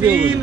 3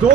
2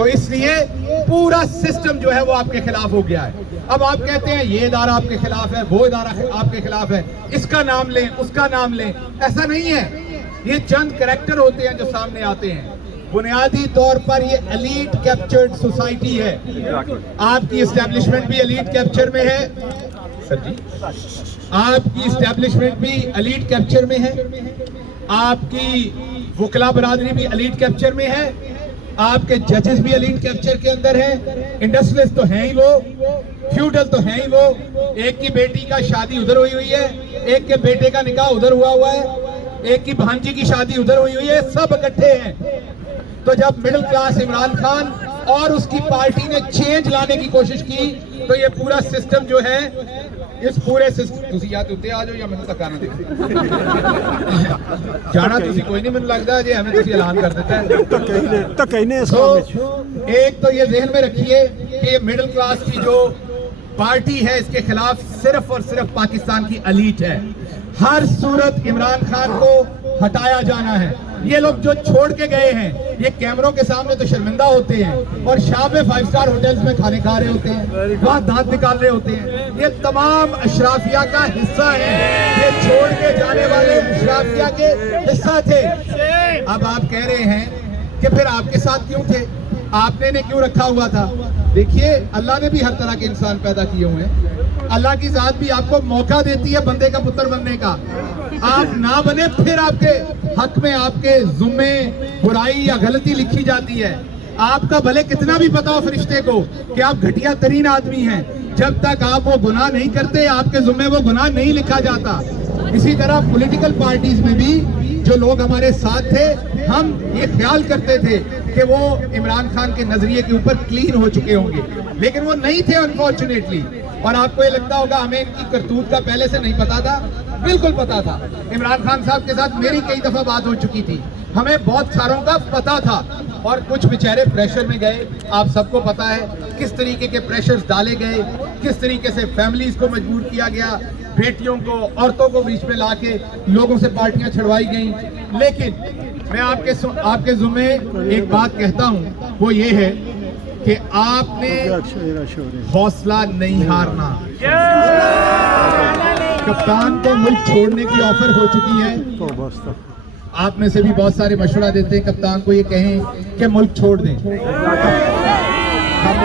تو اس لیے پورا سسٹم جو ہے وہ آپ کے خلاف ہو گیا ہے. اب آپ کہتے ہیں یہ ادارہ آپ کے خلاف ہے, وہ ادارہ آپ کے خلاف ہے, اس کا نام لیں, اس کا نام لیں. ایسا نہیں ہے. یہ چند کریکٹر ہوتے ہیں جو سامنے آتے ہیں. بنیادی طور پر یہ ایلیٹ کیپچرڈ سوسائٹی ہے. آپ کی اسٹیبلشمنٹ بھی ایلیٹ کیپچر میں ہے سر جی, آپ کی اسٹیبلشمنٹ بھی ایلیٹ کیپچر میں ہے, آپ کی وکلا برادری بھی ایلیٹ کیپچر میں ہے, آپ کے ججز بھی ایلیٹ کیپچر کے اندر ہیں, انڈسٹریلسٹ تو ہیں ہی وہ, فیوڈل تو ہیں ہی وہ. ایک کی بیٹی کا شادی ادھر ہوئی ہوئی ہے, ایک کے بیٹے کا نکاح ادھر ہوا ہے, ایک کی بھانجی کی شادی ادھر ہوئی ہے, سب اکٹھے ہیں. تو جب مڈل کلاس عمران خان اور اس کی پارٹی نے چینج لانے کی کوشش کی تو یہ پورا سسٹم جو ہے, اس پورے سسٹم تسی یا تے اتنے آ جاؤ یا مینوں تکانا دے جانا تسی کوئی نہیں, مینوں لگدا جی ہمیں تسی اعلان کر دیتا ہے. تو ایک تو یہ ذہن میں رکھیے کہ یہ مڈل کلاس کی جو پارٹی ہے اس کے خلاف صرف اور صرف پاکستان کی ایلیٹ ہے. ہر صورت عمران خان کو ہٹایا جانا ہے. یہ لوگ جو چھوڑ کے گئے ہیں یہ کیمروں کے سامنے تو شرمندہ ہوتے ہیں اور شام میں 5 اسٹار ہوٹلز میں کھانے کھا رہے ہوتے ہیں, وہاں دانت نکال رہے ہوتے ہیں. یہ تمام اشرافیہ کا حصہ ہے, یہ چھوڑ کے جانے والے اشرافیہ کے حصہ تھے. اب آپ کہہ رہے ہیں کہ پھر آپ کے ساتھ کیوں تھے, آپ نے کیوں رکھا ہوا تھا. دیکھیے اللہ نے بھی ہر طرح کے انسان پیدا کیے ہوئے ہیں. اللہ کی ذات بھی آپ کو موقع دیتی ہے بندے کا پتر بننے کا. آپ نہ بنے پھر آپ کے حق میں آپ کے ذمے برائی یا غلطی لکھی جاتی ہے. آپ کا بھلے کتنا بھی پتا ہو فرشتے کو کہ آپ گھٹیا ترین آدمی ہیں, جب تک آپ وہ گناہ نہیں کرتے آپ کے ذمے وہ گناہ نہیں لکھا جاتا. اسی طرح پولیٹیکل پارٹیز میں بھی جو لوگ ہمارے ساتھ تھے ہم یہ خیال کرتے تھے کہ وہ عمران خان کے نظریے کے اوپر کلین ہو چکے ہوں گے, لیکن وہ نہیں تھے انفارچونیٹلی. اور آپ کو یہ لگتا ہوگا ہمیں ان کی کرتوت کا پہلے سے نہیں پتا تھا. بالکل پتا تھا. عمران خان صاحب کے ساتھ میری کئی دفعہ بات ہو چکی تھی, ہمیں بہت ساروں کا پتا تھا. اور کچھ بیچارے پریشر میں گئے, آپ سب کو پتا ہے کس طریقے کے پریشرز ڈالے گئے, کس طریقے سے فیملیز کو مجبور کیا گیا, بیٹیوں کو عورتوں کو بیچ میں لا کے لوگوں سے پارٹیاں چھڑوائی گئیں. لیکن میں آپ کے ذمے ایک بات کہتا ہوں, وہ یہ ہے کہ آپ نے حوصلہ نہیں ہارنا. کپتان کو ملک چھوڑنے کی آفر ہو چکی ہے. آپ میں سے بھی بہت سارے مشورہ دیتے ہیں کپتان کو یہ کہیں کہ ملک چھوڑ دیں. آپ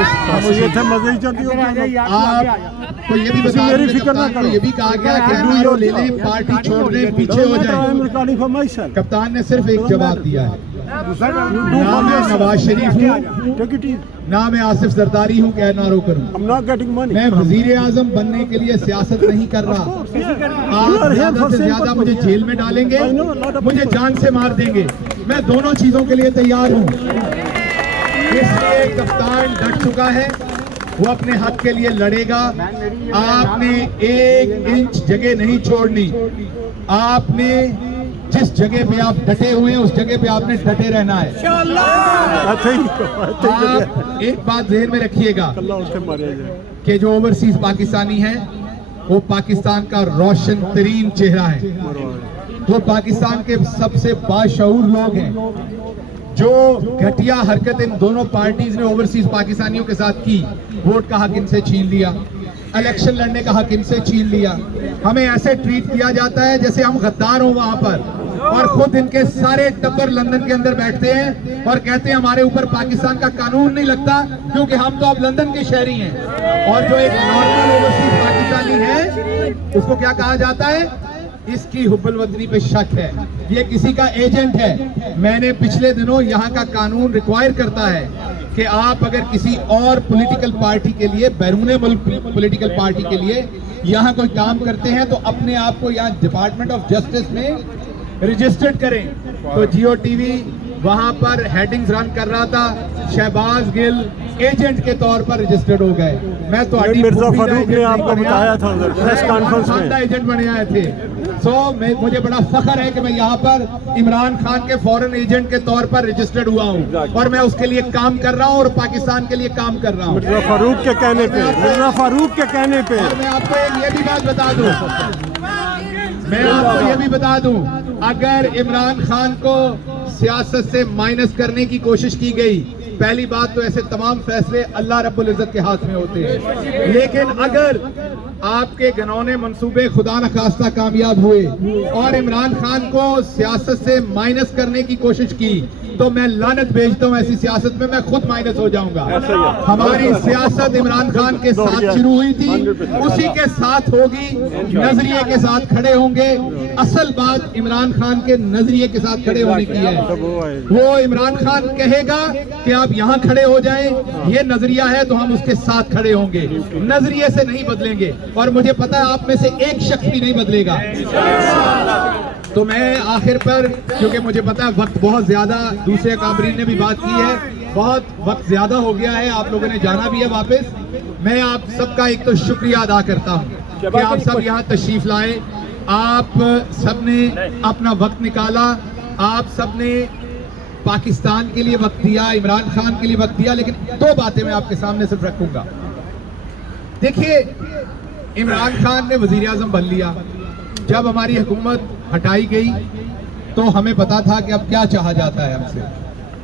کو یہ بھی بتا دیں کہ کپتان کو یہ بھی کہا گیا کہ NRO لے لیں, پارٹی چھوڑ دیں, پیچھے ہو جائیں. کپتان نے صرف ایک جواب دیا ہے, نہ میں نواز شریف ہوں نہ میں آصف زرداری ہوں کہ NRO کروں. میں وزیر اعظم بننے کے لیے سیاست نہیں کر رہا. آپ زیادہ سے زیادہ مجھے جیل میں ڈالیں گے, مجھے جان سے مار دیں گے, میں دونوں چیزوں کے لیے تیار ہوں. اس لیے کپتان ڈٹ چکا ہے, وہ اپنے حق کے لیے لڑے گا. آپ نے 1 انچ جگہ نہیں چھوڑنی. آپ نے جس جگہ پہ آپ ڈٹے ہوئے ہیں اس جگہ پہ آپ نے ڈٹے رہنا ہے. آپ ایک بات ذہن میں رکھیے گا کہ جو اوورسیز پاکستانی ہیں وہ پاکستان کا روشن ترین چہرہ ہے. وہ پاکستان کے سب سے باشعور لوگ ہیں. جو گھٹیا حرکت ان دونوں پارٹیز نے اوورسیز پاکستانیوں کے ساتھ کی, ووٹ کا حق ان سے چھین لیا, الیکشن لڑنے کا حق ان سے چھین لیا. ہمیں ایسے ٹریٹ کیا جاتا ہے جیسے ہم غدار ہوں وہاں پر, اور خود ان کے سارے ٹبر لندن کے اندر بیٹھتے ہیں اور کہتے ہیں ہمارے اوپر پاکستان کا قانون نہیں لگتا کیونکہ ہم تو اب لندن کے شہری ہیں. اور جو ایک نارمل اوورسیز پاکستانی ہے اس کو کیا کہا جاتا ہے, اس کی حب الوطنی پہ شک ہے, یہ کسی کا ایجنٹ ہے. میں نے پچھلے دنوں یہاں کا قانون ریکوائر کرتا ہے کہ آپ اگر کسی اور پولیٹیکل پارٹی کے لیے, بیرون ملک پولیٹیکل پارٹی کے لیے یہاں کوئی کام کرتے ہیں تو اپنے آپ کو یہاں ڈپارٹمنٹ آف جسٹس میں رجسٹرڈ کریں. تو جیو ٹی وی وہاں پر ہیڈنگز رن کر رہا تھا, شہباز گل ایجنٹ کے طور پر رجسٹرڈ ہو گئے. میں تو مرزا فاروق نے آپ کو بتایا تھا پریس کانفرنس میں ایجنٹ بنے آئے تھے. مجھے بڑا فخر ہے کہ میں یہاں پر عمران خان کے فورن ایجنٹ کے طور پر رجسٹرڈ ہوا ہوں اور میں اس کے لیے کام کر رہا ہوں اور پاکستان کے لیے کام کر رہا ہوں. مرزا فاروق کے کہنے پہ, مرزا فاروق کے کہنے پہ. میں آپ کو یہ بھی بات بتا دوں, میں آپ کو یہ بھی بتا دوں, اگر عمران خان کو سیاست سے مائنس کرنے کی کوشش کی گئی پہلی بات تو ایسے تمام فیصلے اللہ رب العزت کے ہاتھ میں ہوتے ہیں، لیکن اگر آپ کے گنونے منصوبے خدا نخواستہ کامیاب ہوئے اور عمران خان کو سیاست سے مائنس کرنے کی کوشش کی تو میں لعنت بھیجتا ہوں ایسی سیاست میں خود مائنس ہو جاؤں گا۔ ہماری سیاست عمران خان کے ساتھ شروع ہوئی تھی، اسی کے ساتھ ہوگی، نظریے کے ساتھ کھڑے ہوں گے۔ اصل بات عمران خان کے نظریے کے ساتھ کھڑے ہونے کی ہے۔ وہ عمران خان کہے گا کہ آپ یہاں کھڑے ہو جائیں، یہ نظریہ ہے تو ہم اس کے ساتھ کھڑے ہوں گے، نظریے سے نہیں بدلیں گے، اور مجھے پتا ہے آپ میں سے ایک شخص بھی نہیں بدلے گا۔ تو میں آخر پر، کیونکہ مجھے پتا ہے وقت بہت زیادہ، دوسرے کابرین نے بھی بات کی ہے، بہت وقت زیادہ ہو گیا ہے، آپ لوگوں نے جانا بھی ہے واپس، میں آپ سب کا ایک تو شکریہ ادا کرتا ہوں کہ آپ سب یہاں تشریف لائے، آپ سب نے اپنا وقت نکالا، آپ سب نے پاکستان کے لیے وقت دیا، عمران خان کے لیے وقت دیا، لیکن دو باتیں میں آپ کے سامنے صرف رکھوں گا۔ دیکھیے، عمران خان نے وزیر اعظم بن لیا، جب ہماری حکومت ہٹائی گئی تو ہمیں پتا تھا کہ اب کیا چاہا جاتا ہے ہم سے۔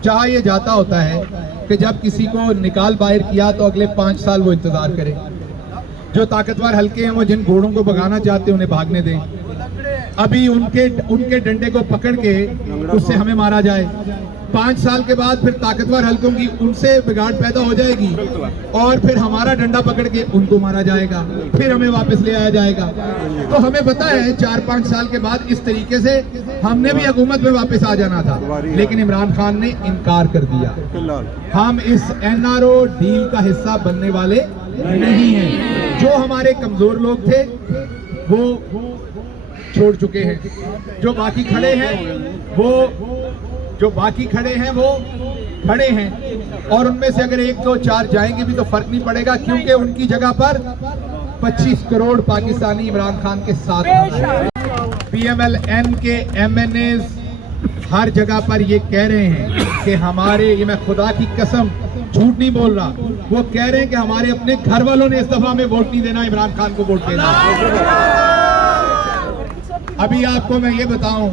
چاہا یہ جاتا ہوتا ہے کہ جب کسی کو نکال باہر کیا تو اگلے 5 سال وہ انتظار کرے، جو طاقتور حلقے ہیں وہ جن گھوڑوں کو بھگانا چاہتے ہیں انہیں بھاگنے دیں، ابھی ان کے ڈنڈے کو پکڑ کے اس سے ہمیں مارا جائے، 5 سال کے بعد پھر طاقتور حلقوں کی ان سے بگاڑ پیدا ہو جائے گی اور پھر ہمارا ڈنڈا پکڑ کے ان کو مارا جائے گا، پھر ہمیں واپس لے آیا جائے گا۔ تو ہمیں پتا ہے 4-5 سال کے بعد اس طریقے سے ہم نے بھی حکومت میں واپس آ جانا تھا، لیکن عمران خان نے انکار کر دیا۔ ہم اس NRO ڈیل کا حصہ بننے والے نہیں ہیں۔ جو ہمارے کمزور لوگ تھے وہ چھوڑ چکے ہیں، جو باقی کھڑے ہیں وہ کھڑے ہیں، اور ان میں سے اگر 1-2-4 جائیں گے بھی تو فرق نہیں پڑے گا، کیونکہ ان کی جگہ پر 25 کروڑ پاکستانی عمران خان کے ساتھ ہیں۔ PMLN کے MNAs ہر جگہ پر یہ کہہ رہے ہیں کہ ہمارے، یہ میں خدا کی قسم جھوٹ نہیں بول رہا، وہ کہہ رہے ہیں کہ ہمارے اپنے گھر والوں نے اس دفعہ میں ووٹ نہیں دینا، عمران خان کو ووٹ دینا۔ ابھی آپ کو میں یہ بتاؤں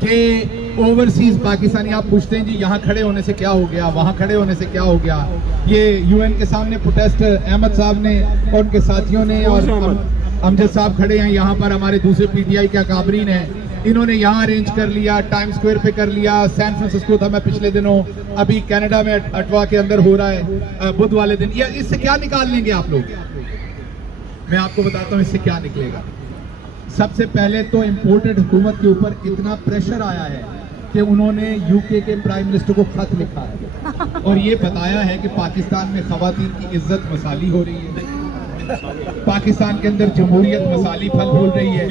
کہ اوورسیز پاکستانی، آپ پوچھتے ہیں جی یہاں کھڑے ہونے سے کیا ہو گیا، وہاں کھڑے ہونے سے کیا ہو گیا، یہ UN کے سامنے پروٹیسٹ احمد صاحب نے اور ان کے ساتھیوں نے، اور امجد صاحب کھڑے ہیں یہاں پر، ہمارے دوسرے PTI کے اکابرین ہیں، انہوں نے یہاں ارینج کر لیا، ٹائم سکوئر پہ کر لیا، سین فرانسسکو تھا میں پچھلے دنوں، ابھی کینیڈا میں اٹوا کے اندر ہو رہا ہے بدھ والے دن۔ اس سے کیا نکال لیں گے آپ لوگ؟ میں آپ کو بتاتا ہوں اس سے کیا نکلے گا۔ سب سے پہلے تو امپورٹڈ حکومت کے اوپر اتنا پریشر آیا ہے کہ انہوں نے UK کے پرائم منسٹر کو خط لکھا ہے اور یہ بتایا ہے کہ پاکستان میں خواتین کی عزت مسالی ہو رہی ہے، پاکستان کے اندر جمہوریت مسالی پھل پھول رہی ہے،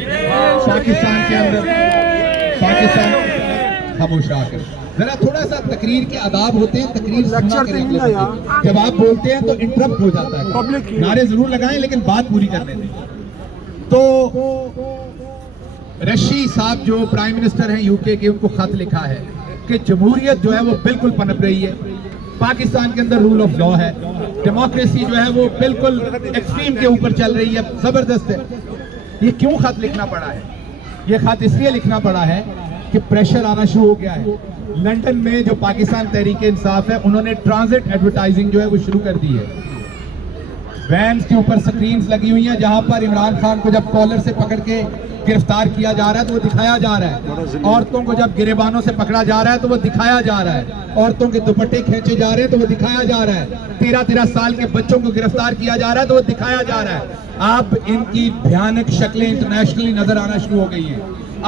پاکستان کے اندر خاموش آ کر ذرا تھوڑا سا تقریر کے آداب ہوتے ہیں، تقریر سننا کریں، جب آپ بولتے ہیں تو انٹرپٹ ہو جاتا ہے، نعرے ضرور لگائیں لیکن بات پوری کرنے دیں۔ تو رشی صاحب جو پرائم منسٹر ہیں UK کے، ان کو خط لکھا ہے کہ جمہوریت جو ہے وہ بالکل پنپ رہی ہے، پاکستان کے اندر رول آف لا ہے، ڈیموکریسی جو ہے وہ بالکل ایکسٹریم کے اوپر چل رہی ہے، زبردست ہے۔ یہ کیوں خط لکھنا پڑا ہے؟ یہ خط اس لیے لکھنا پڑا ہے کہ پریشر آنا شروع ہو گیا ہے۔ لندن میں جو پاکستان تحریک انصاف ہے، انہوں نے ٹرانزٹ ایڈورٹائزنگ جو ہے وہ شروع کر دی ہے، وینز کے اوپر سکرینز لگی ہوئی ہیں جہاں پر عمران خان کو جب کالر سے پکڑ کے گرفتار کیا جا رہا ہے تو وہ دکھایا جا رہا ہے، عورتوں کو جب گریبانوں سے پکڑا جا رہا ہے تو وہ دکھایا جا رہا ہے، عورتوں کے دوپٹے کھینچے جا رہے ہیں تو وہ دکھایا جا رہا ہے، 13 سال کے بچوں کو گرفتار کیا جا رہا ہے تو وہ دکھایا جا رہا ہے۔ اب ان کی بھیانک شکلیں انٹرنیشنلی نظر آنا شروع ہو گئی ہیں۔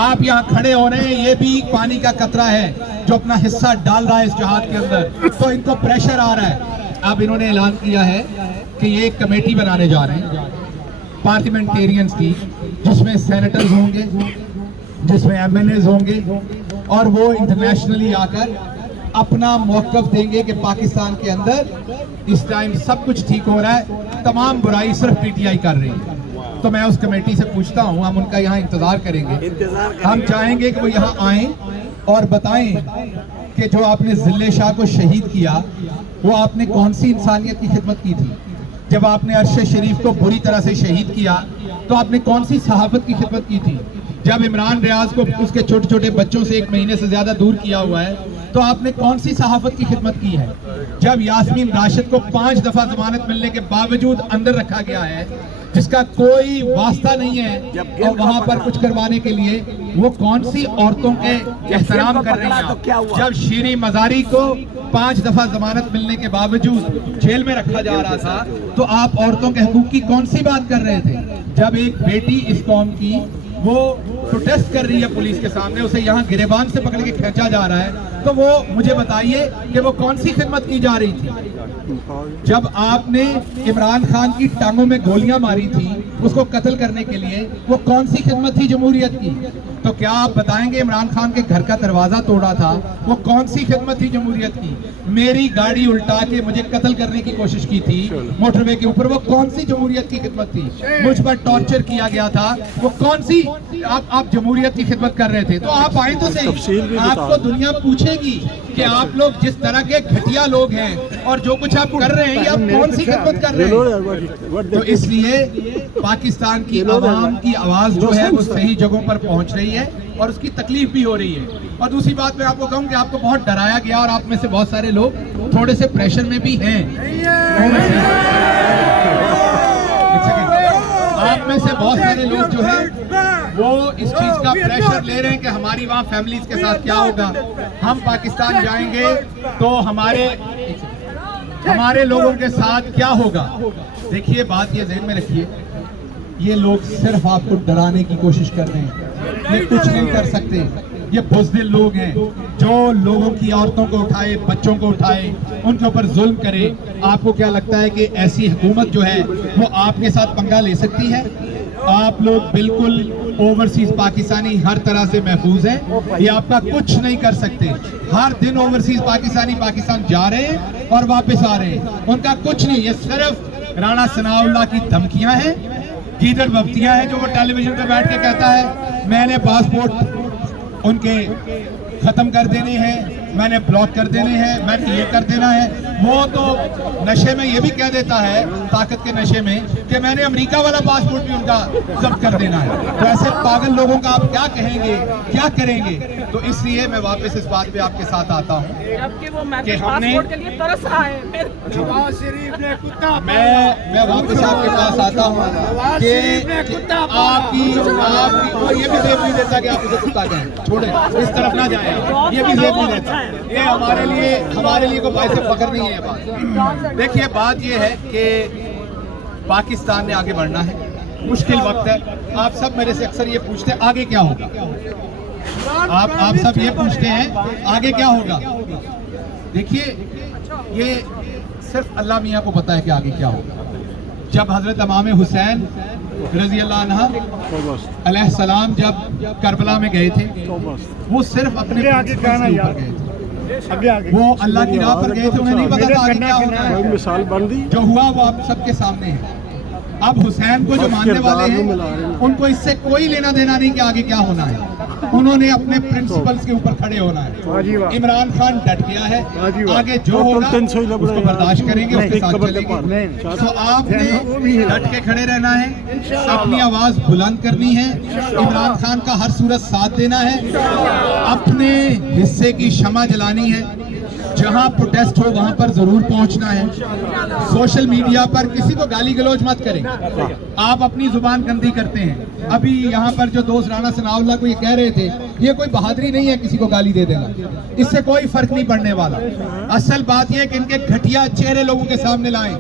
آپ یہاں کھڑے ہو رہے ہیں، یہ بھی پانی کا قطرہ ہے جو اپنا حصہ ڈال رہا ہے اس جہاد کے اندر، تو ان کو پریشر آ رہا ہے۔ اب انہوں نے اعلان کیا ہے کہ یہ ایک کمیٹی بنانے جا رہے ہیں پارلیمنٹیرینز کی، جس میں سینیٹرز ہوں گے، جس میں MNAs ہوں گے، اور وہ انٹرنیشنلی آ کر اپنا موقف دیں گے کہ پاکستان کے اندر اس ٹائم سب کچھ ٹھیک ہو رہا ہے، تمام برائی صرف PTI کر رہی ہے۔ تو میں اس کمیٹی سے پوچھتا ہوں، ہم ان کا یہاں انتظار کریں گے، ہم چاہیں گے کہ وہ یہاں آئیں اور بتائیں کہ جو آپ نے ذلِ شاہ کو شہید کیا وہ آپ نے کون سی انسانیت کی خدمت کی تھی؟ جب آپ نے عرش شریف کو بری طرح سے شہید کیا تو آپ نے کون سی صحافت کی خدمت کی تھی؟ جب عمران ریاض کو اس کے چھوٹے چھوٹے بچوں سے 1 مہینے سے زیادہ دور کیا ہوا ہے تو آپ نے کون سی صحافت کی خدمت کی ہے؟ جب یاسمین راشد کو 5 دفعہ ضمانت ملنے کے باوجود اندر رکھا گیا ہے، جس کا کوئی واسطہ نہیں ہے، اور وہاں پر کچھ کروانے کے لیے وہ کون سی عورتوں کے احترام کر رہی ہیں؟ جب شیریں مزاری کو 5 دفعہ ضمانت ملنے کے باوجود جیل میں رکھا جا رہا تھا، تو آپ عورتوں کے حقوق کی کون سی بات کر رہے تھے؟ جب ایک بیٹی اس قوم کی وہ پروٹیسٹ کر رہی ہے پولیس کے سامنے، اسے یہاں گریبان سے پکڑ کے کھینچا جا رہا ہے، تو وہ مجھے بتائیے کہ وہ کون سی خدمت کی جا رہی تھی؟ جب آپ نے عمران خان کی ٹانگوں میں گولیاں ماری تھی اس کو قتل کرنے کے لیے، وہ کون سی خدمت تھی جمہوریت کی؟ تو کیا آپ بتائیں گے عمران خان کے گھر کا دروازہ توڑا تھا، وہ کون سی خدمت تھی جمہوریت کی؟ میری گاڑی الٹا کے مجھے قتل کرنے کی کوشش کی تھی موٹر وے کے اوپر، وہ کون سی جمہوریت کی خدمت تھی؟ مجھ پر ٹارچر کیا گیا تھا، وہ کون سی آپ جمہوریت کی خدمت کر رہے تھے؟ تو آپ آئیں تو صحیح، آپ کو دنیا پوچھے گی کہ آپ لوگ جس طرح کے گھٹیا لوگ ہیں اور جو کچھ آپ کر رہے ہیں، یہ آپ کون سی خدمت کر رہے ہیں؟ تو اس لیے پاکستان کی عوام کی آواز جو ہے وہ صحیح جگہوں پر پہنچ رہی ہے اور اس کی تکلیف بھی ہو رہی ہے۔ اور دوسری بات میں آپ کو کہوں کہ آپ کو بہت ڈرایا گیا اور آپ میں سے بہت سارے لوگ تھوڑے سے پریشر میں بھی ہیں۔ آپ میں سے بہت سارے لوگ جو ہیں وہ اس چیز کا پریشر لے رہے ہیں کہ ہماری وہاں فیملیز کے ساتھ کیا ہوگا، ہم پاکستان جائیں گے تو ہمارے لوگوں کے ساتھ کیا ہوگا۔ دیکھیے بات یہ ذہن میں رکھیے، یہ لوگ صرف آپ کو ڈرانے کی کوشش کر رہے ہیں، یہ کچھ نہیں کر سکتے۔ یہ بزدل لوگ ہیں جو لوگوں کی عورتوں کو اٹھائے، بچوں کو اٹھائے، ان کے اوپر ظلم کرے۔ آپ کو کیا لگتا ہے کہ ایسی حکومت جو ہے وہ آپ کے ساتھ پنگا لے سکتی ہے؟ آپ لوگ بالکل اوورسیز پاکستانی ہر طرح سے محفوظ ہیں، یہ آپ کا کچھ نہیں کر سکتے۔ ہر دن اوورسیز پاکستانی پاکستان جا رہے ہیں اور واپس آ رہے ہیں، ان کا کچھ نہیں، یہ صرف رانا ثناء اللہ کی دھمکیاں ہیں، گیدڑ بفتیاں ہیں جو وہ ٹیلی ویژن پہ بیٹھ کے کہتا ہے میں نے پاسپورٹ ان کے ختم کر دینے ہیں، میں نے بلاک کر دینے ہیں، میں نے یہ کر دینا ہے۔ وہ تو نشے میں یہ بھی کہہ دیتا ہے، طاقت کے نشے میں، کہ میں نے امریکہ والا پاسپورٹ بھی ان کا ضبط کر دینا ہے۔ تو ایسے پاگل لوگوں کا آپ کیا کہیں گے، کیا کریں گے؟ تو اس لیے میں واپس اس بات پہ آپ کے ساتھ آتا ہوں کہ ہم نے میں واپس آپ کے پاس آتا ہوں کہ آپ کی یہ بھی زیب نہیں دیتا کہ آپ اسے کتا کہیں، چھوڑیں اس طرف نہ جائیں، یہ بھی زیب نہیں دیتا۔ یہ ہمارے لیے کوئی باعث فخر نہیں ہے یہ بات۔ دیکھیے بات یہ ہے کہ پاکستان نے آگے بڑھنا ہے، مشکل وقت ہے۔ آپ سب میرے سے اکثر یہ پوچھتے ہیں آگے کیا ہوگا، آپ سب یہ پوچھتے ہیں آگے کیا ہوگا۔ دیکھیے یہ صرف اللہ میاں کو پتا ہے کہ آگے کیا ہوگا۔ جب حضرت امام حسین رضی اللہ عنہ علیہ السلام جب کربلا میں گئے تھے، وہ صرف اپنے پرنسپلز کے اوپر گئے تھے، وہ اللہ کی راہ پر گئے تھے، انہیں نہیں پتا تھا آگے کیا ہونا ہے۔ جو ہوا وہ آپ سب کے سامنے ہے۔ اب حسین کو جو ماننے والے ہیں ان کو اس سے کوئی لینا دینا نہیں کہ آگے کیا ہونا ہے، انہوں نے اپنے پرنسپلز کے اوپر کھڑے ہونا ہے۔ عمران خان ڈٹ گیا ہے، آگے جو ہوگا اس کو برداشت کریں گے، اس کے ساتھ چلیں گے۔ تو آپ نے ڈٹ کے کھڑے رہنا ہے، اپنی آواز بلند کرنی ہے، عمران خان کا ہر صورت ساتھ دینا ہے، اپنے حصے کی شمع جلانی ہے، جہاں پروٹیسٹ ہو وہاں پر ضرور پہنچنا ہے۔ سوشل میڈیا پر کسی کو گالی گلوچ مت کریں، آپ اپنی زبان گندی کرتے ہیں۔ ابھی یہاں پر جو دوست رانا ثناء اللہ کو یہ کہہ رہے تھے، یہ کوئی بہادری نہیں ہے کسی کو گالی دے دینا، اس سے کوئی فرق نہیں پڑنے والا۔ اصل بات یہ ہے کہ ان کے گھٹیا چہرے لوگوں کے سامنے لائیں،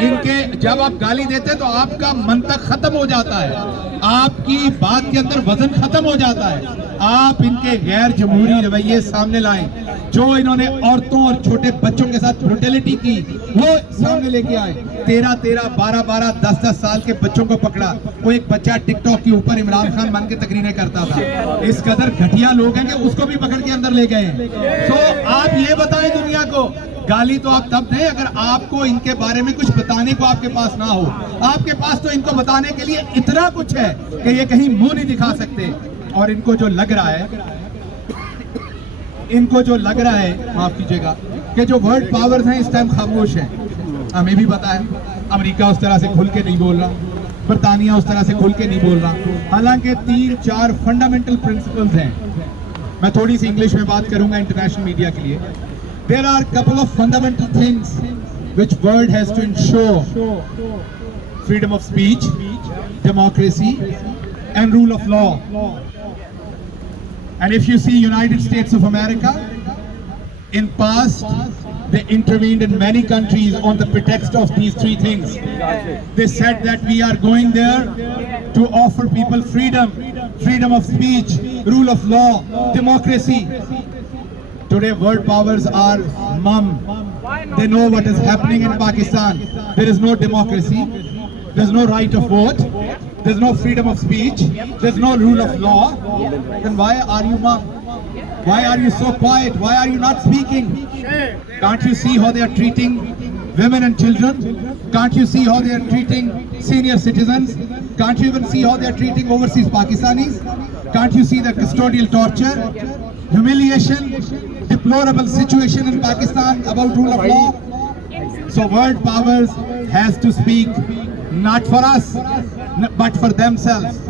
ان کے جب آپ گالی دیتے تو آپ کا منطق ختم ہو جاتا ہے، آپ کی بات کے اندر وزن ختم ہو جاتا ہے۔ آپ ان کے غیر جمہوری رویے سامنے لائیں، جو انہوں نے عورتوں اور چھوٹے بچوں کے ساتھ بروٹیلٹی کی وہ سامنے لے کے آئے۔ 13 12 10 سال کے بچوں کو پکڑا، وہ ایک بچہ ٹک ٹاک کے اوپر عمران خان بن کے تقریریں کرتا تھا۔ اس قدر گھٹیا لوگ ہیں کہ اس کو بھی پکڑ کے اندر لے گئے ہیں۔ تو آپ یہ بتائیں دنیا کو، گالی تو آپ تب دیں اگر آپ کو ان کے بارے میں کچھ بتانے کو آپ کے پاس نہ ہو۔ آپ کے پاس تو ان کو بتانے کے لیے اتنا کچھ ہے کہ یہ کہیں منہ نہیں دکھا سکتے۔ اور ان کو جو لگ رہا ہے معاف کیجیے گا کہ جو ورلڈ پاورز ہیں اس ٹائم خاموش ہیں، ہمیں بھی پتا ہے امریکہ اس طرح سے کھل کے نہیں بول رہا، برطانیہ اس طرح سے کھل کے نہیں بول رہا، حالانکہ 3 4 فنڈامنٹل پرنسپلز ہیں میں تھوڑی سی انگلش میں بات کروں گا انٹرنیشنل میڈیا کے لیے. There are couple of fundamental things which world has to ensure: freedom of speech, democracy, and rule of law. And if you see United States of America, in past they intervened in many countries on the pretext of these three things. They said that we are going there to offer people freedom, freedom of speech, rule of law, democracy. Today world powers are mum. They know what is happening in Pakistan. There is no democracy, there's no right of vote, there's no freedom of speech, there's no rule of law. Then why are you mum? Why are you so quiet? Why are you not speaking? Can't you see how they are treating women and children? Can't you see how they are treating senior citizens? Can't you even see how they are treating overseas Pakistanis? Can't you see the custodial torture, humiliation, deplorable situation in Pakistan about rule of law? So world powers has to speak, not for us, but for themselves.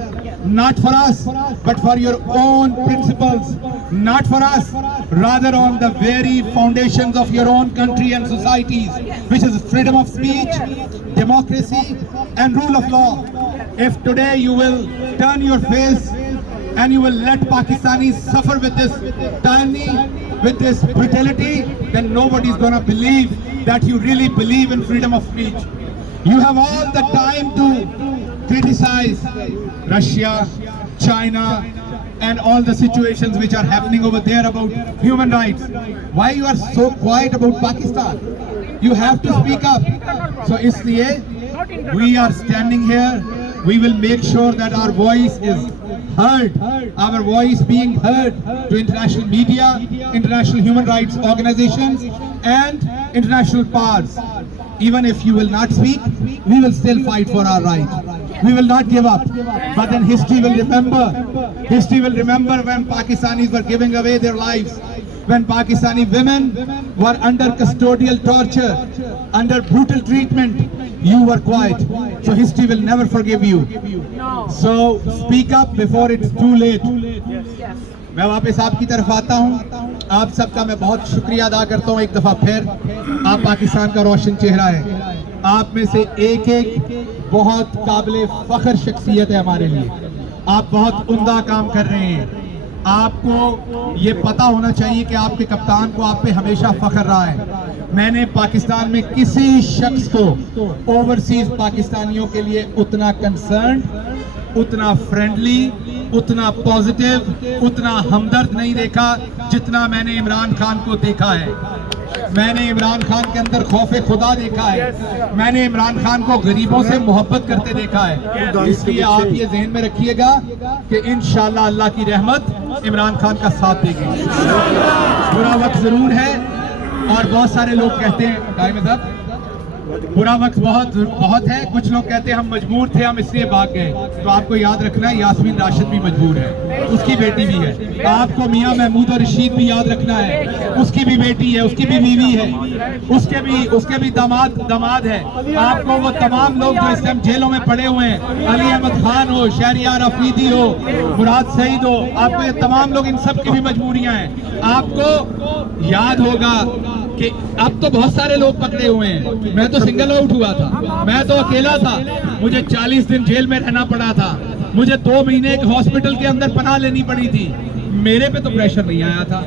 Not for us, but for your own principles. Not for us, rather on the very foundations of your own country and societies, which is freedom of speech, democracy, and rule of law. If today you will turn your face and you will let Pakistanis suffer with this tyranny, with this brutality, then nobody is going to believe that you really believe in freedom of speech. You have all the time to criticize Russia, China, and all the situations which are happening over there about human rights. Why you are so quiet about Pakistan? You have to speak up. So isliye we are standing here. We will make sure that our voice is heard, our voice being heard to international media, international human rights organizations, and international powers. Even if you will not speak, we will still fight for our right. We will not give up. But then history will remember. History will remember when Pakistanis were giving away their lives, when Pakistani women were under custodial torture, under brutal treatment. You were quiet. So history will never forgive you. So speak up before it's too late. میں واپس آپ کی طرف آتا ہوں. آپ سب کا میں بہت شکریہ ادا کرتا ہوں ایک دفعہ پھر. آپ پاکستان کا روشن چہرہ ہے. آپ میں سے ایک ایک بہت قابل فخر شخصیت ہے ہمارے لیے. آپ بہت عمدہ کام کر رہے ہیں. آپ کو یہ پتہ ہونا چاہیے کہ آپ کے کپتان کو آپ پہ ہمیشہ فخر رہا ہے. میں نے پاکستان میں کسی شخص کو اوورسیز پاکستانیوں کے لیے اتنا کنسرن, اتنا فرینڈلی, اتنا پازیٹیو, اتنا ہمدرد نہیں دیکھا جتنا میں نے عمران خان کو دیکھا ہے. میں نے عمران خان کے اندر خوف خدا دیکھا ہے. میں نے عمران خان کو غریبوں سے محبت کرتے دیکھا ہے. اس لیے آپ یہ ذہن میں رکھیے گا کہ انشاءاللہ اللہ کی رحمت عمران خان کا ساتھ دے گی. برا وقت ضرور ہے اور بہت سارے لوگ کہتے ہیں ٹائم صاحب برا وقت بہت ہے. کچھ لوگ کہتے ہیں ہم مجبور تھے, ہم اس لیے بھاگ گئے. تو آپ کو یاد رکھنا ہے یاسمین راشد بھی مجبور ہے, اس کی بیٹی بھی ہے. آپ کو میاں محمود اور رشید بھی یاد رکھنا ہے, اس کی بھی بیٹی ہے, اس کی بھی بیوی ہے, اس کے بھی داماد ہے. آپ کو وہ تمام لوگ جو اس ٹائم جیلوں میں پڑے ہوئے ہیں, علی احمد خان ہو, شہریار افریدی ہو, مراد سعید ہو, آپ کو یہ تمام لوگ, ان سب کی بھی مجبوریاں ہیں. آپ کو یاد ہوگا کہ اب تو بہت سارے لوگ پکڑے ہوئے ہیں. میں تو سنگل آؤٹ ہوا تھا, میں تو اکیلا تھا. مجھے 40 دن جیل میں رہنا پڑا تھا. مجھے 2 مہینے ایک ہاسپٹل کے اندر پناہ لینی پڑی تھی. میرے پہ تو پریشر نہیں آیا تھا,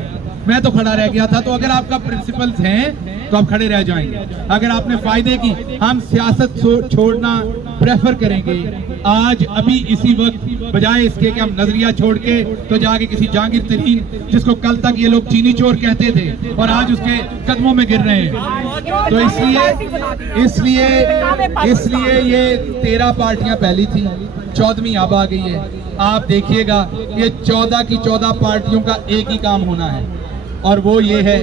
میں تو کھڑا رہ گیا تھا. تو اگر آپ کا پرنسپلز ہیں تو آپ کھڑے رہ جائیں گے. اگر آپ نے فائدے کی, ہم سیاست چھوڑنا پریفر کریں گے آج ابھی اسی وقت, بجائے اس کے کہ ہم نظریہ چھوڑ کے تو جا کے کسی جہانگیر ترین جس کو کل تک یہ لوگ چینی چور کہتے تھے اور آج اس کے قدموں میں گر رہے ہیں. تو اس لیے یہ 13 پارٹیاں پہلی تھیں, 14ویں اب آ گئی ہے. آپ دیکھیے گا یہ 14 کی 14 پارٹیوں کا ایک ہی کام ہونا ہے, اور وہ یہ ہے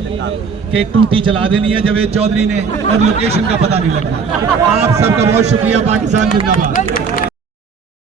کہ ٹوٹی چلا دینی ہے جاوید چودھری نے, اور لوکیشن کا پتہ نہیں لگا. آپ سب کا بہت شکریہ. پاکستان زندہ باد.